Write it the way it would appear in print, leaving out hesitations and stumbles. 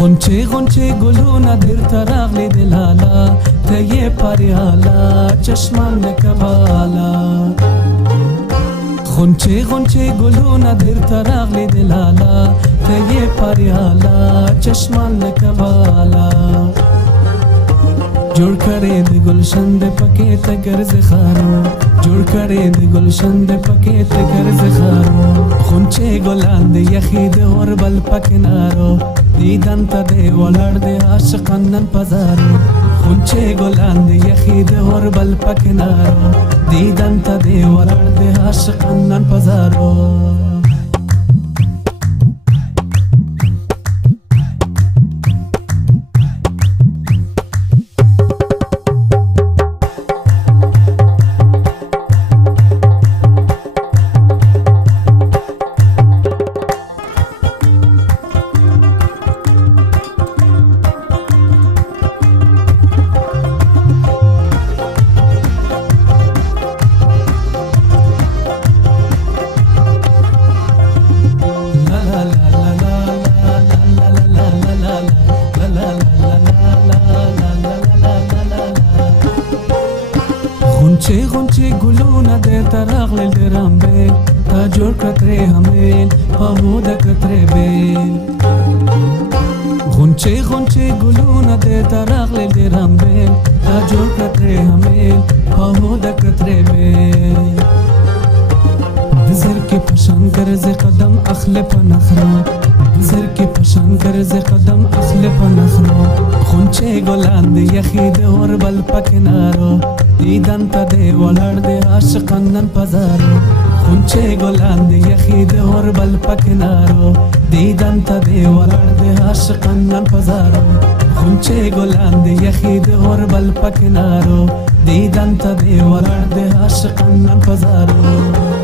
غنچه غنچه گلونه درته راغلي د لالا ته یې پریاله چشمان لکه بالا غنچه غنچه گلونه درته راغلي د لالا ته یې پریاله چشمان لکه بالا جوړ کړې د گلشن د پکې ته ګرځې خارو جوړ کړې د گلشن د پکې ته ګرځې خارو غنچه ګلان د یخي د اوربل پکې نارو دیدن ته دی ولاړ د عاشقان نن پزارو غنچه ګلان د یخي د اوربل پکې نارو دیدن ته دی ولاړ د عاشقان نن پزارو غنچه غنچه گلونه درته راغلل د رامبیل تا جوړ کړه ترې همیل په موده کړه ترې بیل غنچه غنچه گلونه درته راغلل د رامبیل تا جوړ کړه ترې همیل په موده کړه ترې بیل د زر کې پشان ګرځې قدم اخلي په نخرو زر کې پشان ګرځې قدم اخلي په نخرو غنچه ګلان د یخي د اوربل پکې نارو دیدن ته دی ولاړ د عاشقان نن پزارو غنچه ګلان د یخي د اوربل پکې نارو دیدن ته دی ولاړ د عاشقان نن پزارو غنچه ګلان د یخي د اوربل پکې نارو دیدن ته دی ولاړ د عاشقان نن پزارو